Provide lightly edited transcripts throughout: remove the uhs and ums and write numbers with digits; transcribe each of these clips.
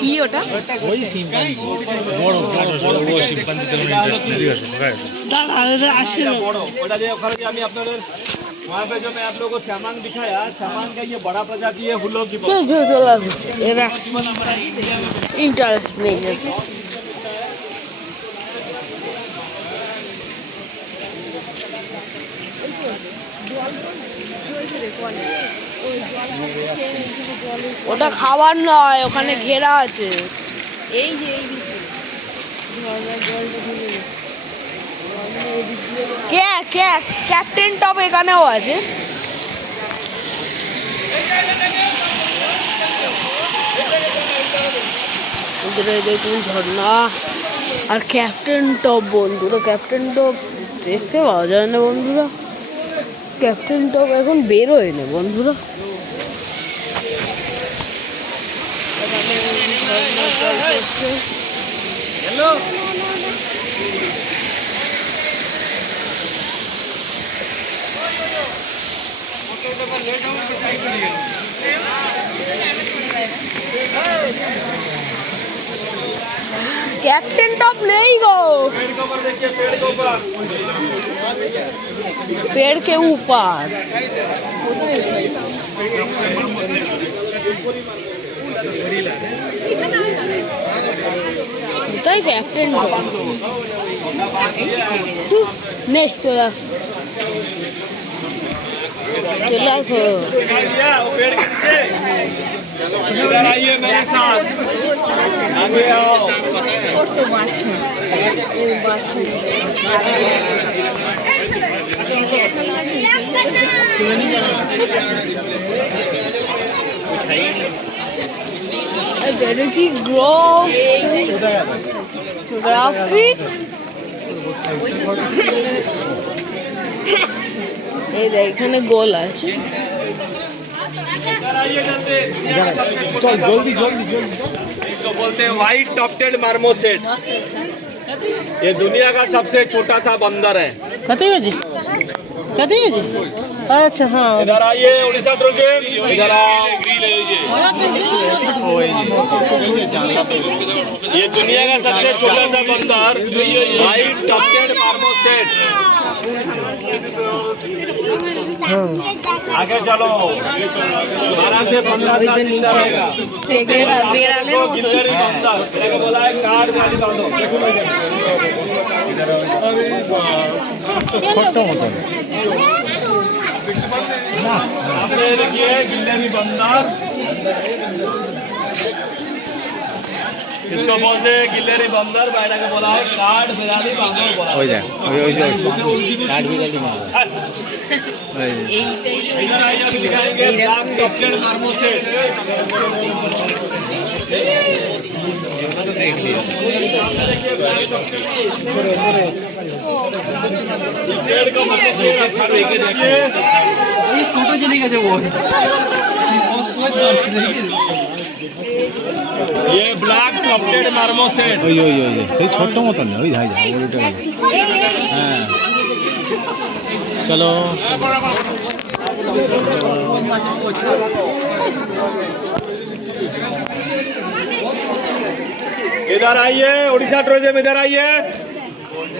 কি ওটা? ওই শিম্পাঞ্জি বড় বড় বড় শিম্পাঞ্জিদের ইন্টারেস্ট नहीं है দাঁড়া আসে না। ओटा जो ओखर আমি আপনাদের वहां पे जो मैं आप लोगों को सामान दिखाया, सामान का ये बड़ा प्रजाति है हुलो की চল এরা ইন্টারেস্ট নেই। ওটা খাবার নয়, ওখানে ঘেরা আছে। এই যে ক্যাপ্টেন টপ এখানেও আছে। দেখুন ঝর্ণা আর ক্যাপ্টেন টপ বন্ধুরা, ক্যাপ্টেন টপ দেখতে পাওয়া যায় না বন্ধুরা, ক্যাপ্টেন টপ এখন বেরোয় না বন্ধুরা। कैप्टन टॉप नहीं गो, पेड़ के ऊपर कैप्टन नहीं चला चला सो इधर आइए मेरे साथ, आगे आओ। फोटो দেখি গ্রাফিক এই দেখ এখানে গোল আছে। चल जल्दी जल्दी जल्दी। इसको बोलते हैं व्हाइट टॉप्टेड मार्मोसेट। ये दुनिया का सबसे छोटा सा बंदर है। कते जी अच्छा हाँ इधर आइए उड़ीसा ट्रोजिम, इधर आओ। ये दुनिया का सबसे छोटा सा बंदर व्हाइट टॉप्टेड मार्मोसेट। आगे चलो 12 से 15 साल जिंदा रहेगा। गिलहरी बंदर मेरे को बोला है कार्ड वाली बांधो। छोटा होता है आपने देखिए गिलहरी बंदर, इसको बोलते हैं गिलहरी बंदर। बैठा के बोला है कार्ड बिराली बांधो बोला। हो जाए कार्ड भी जल्दी मार इधर आइए अभी दिखाएंगे ब्लैक टॉप्टेड मार्मोसेट। देख लिया पेड़ का मतलब ये ब्लैक टॉप्टेड मार्मोसेट। ওই ওই ওই সেই ছোট্ট মতন ওই ধাই যা ওইটা হ্যাঁ চলো इधर आइए उड़ीसा टूरिज्म, इधर आइए।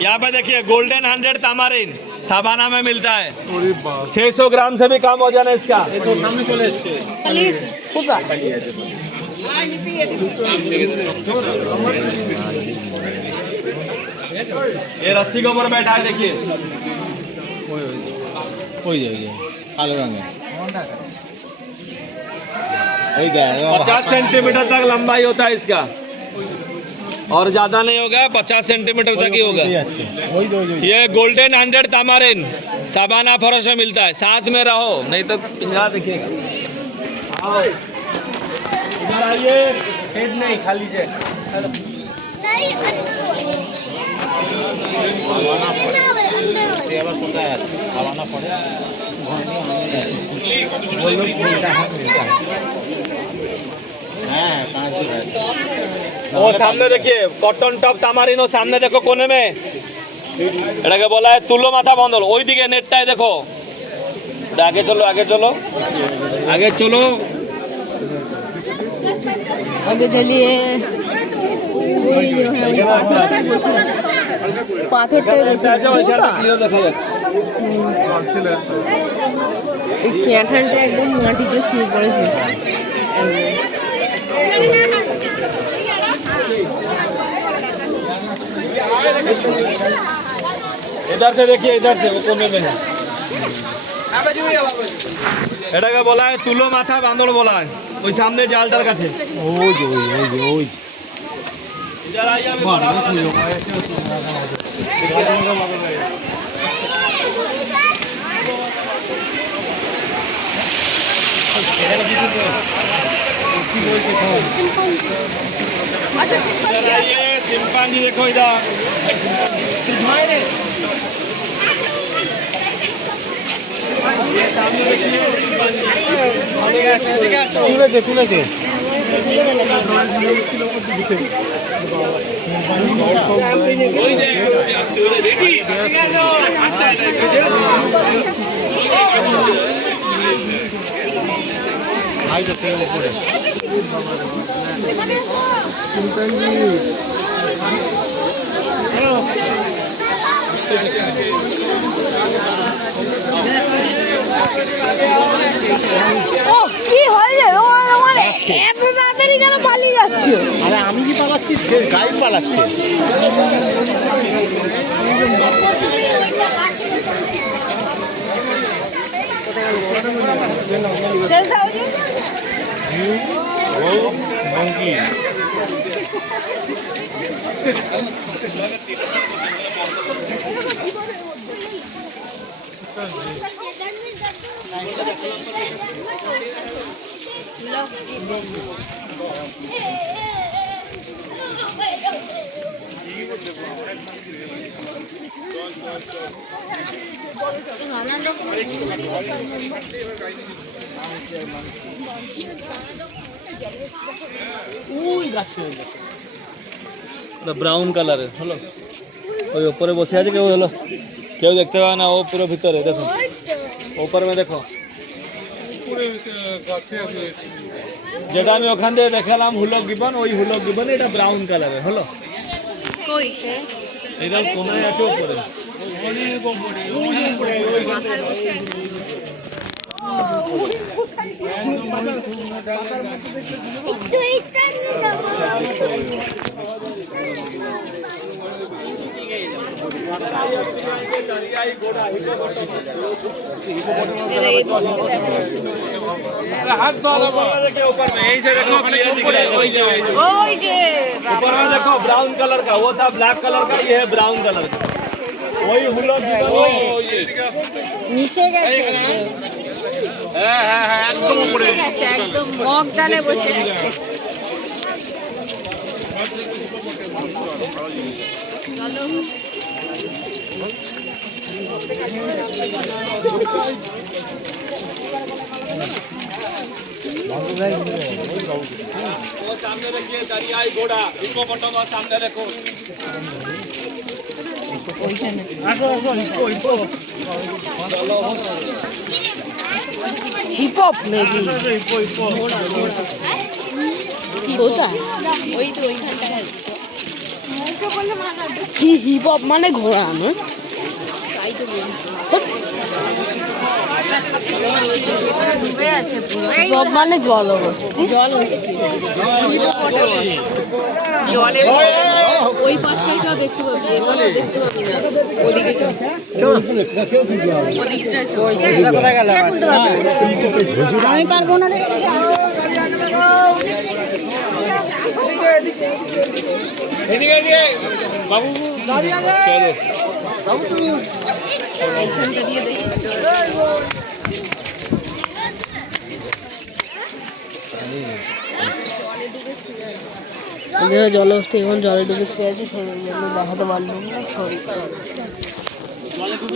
यहाँ पे देखिए गोल्डन 100 तामारिन साबाना में मिलता है। 600 ग्राम से भी कम हो जाना इसका। এই তো সামনে চলে এসছে ये रस्सी के ऊपर बैठा है देखिए। ওই যে কালো রঙের ওই দেখ 50 सेंटीमीटर तक लंबाई होता है इसका और ज्यादा नहीं होगा, 50 सेंटीमीटर तक ही होगा। ওই যে ওই যে ये गोल्डन 100 तामारिन साबाना फॉरेस्ट में मिलता है। साथ में रहो नहीं तो पिंजरा दिखेगा। आओ इधर आइए, छेद नहीं खाली से। আবার কোথায় আছে খাওয়ানো পড়ে হ্যাঁ কাঁচ দিয়ে वो सामने देखिए कॉटन टॉप तामारिन, वो सामने देखो कोने में এটাকে বলা হয় তুলো মাথা বন্দল। ওই দিকে নেটটায় দেখো। আগে চলো আগে চলো আগে চলো। আগে চালিয়ে ওই পাথরটাই রয়েছে এই ক্যাঁঠালটা একদম মাটিতে শুয়ে পড়েছে। इधर से देखिए, इधर से वो कोने में है। এটাকে বলা হয় তুলো মাথা বান্দর বলা হয়। ওই সামনে জালটার কাছে ওই যে ওই इधर आइए सिंपांजी देखो इधर তুলেছে ও কি হয়েছে তোমার এত তাড়াতাড়ি কেন পালিয়ে যাচ্ছে? আরে আমি কি পালাচ্ছি, সে গাইড পালাচ্ছে। ব্রাউন কালারের হলো, ওই উপরে বসে আছে কেউ, হলো কেউ দেখতে পাবে না, ও পুরো ভিতরে দেখো, উপর মে দেখো, যেটা আমি ওখান থেকে দেখালাম হুলক গিবন, ওই হুলক গিবন এটা ব্রাউন কালারের হলো, এটা কোনায় আছে উপরে। हाथ ऊपर में यहीं से देखो, ऊपर में देखो ब्राउन कलर का, वो था ब्लैक कलर का, ये है ब्राउन कलर का, वही हुलक মিশে গেছে, একদম উপরে একদম মগ ডালে বসে আছে। सामने देखिए दरियाई घोड़ा, हिप्पोपोटामस सामने देखो, हिप हॉप नाকি কি কোথায়? ওই তো ওইখানটায় কি হিপ হপ মানে ঘোড়া না? তাই তো ডুবে আছে পুরো। হিপ হপ মানে জলহস্তি, জলের ওই পাশটাই তো দেখতে পাবি, এখানে দেখতে পাবি না, ওদিকে চল, ওদিকটা চল, সেটা কোথায় গেল? আমি পারবো না রে, এদিকে বাবু দাঁড়িয়ে চলো বাবু, তুমি এইখানটা দিয়ে দেখি জলহস্তি এখন জলে ডুবে শুয়ে আছে, দেখাতে পারলাম না, সরি।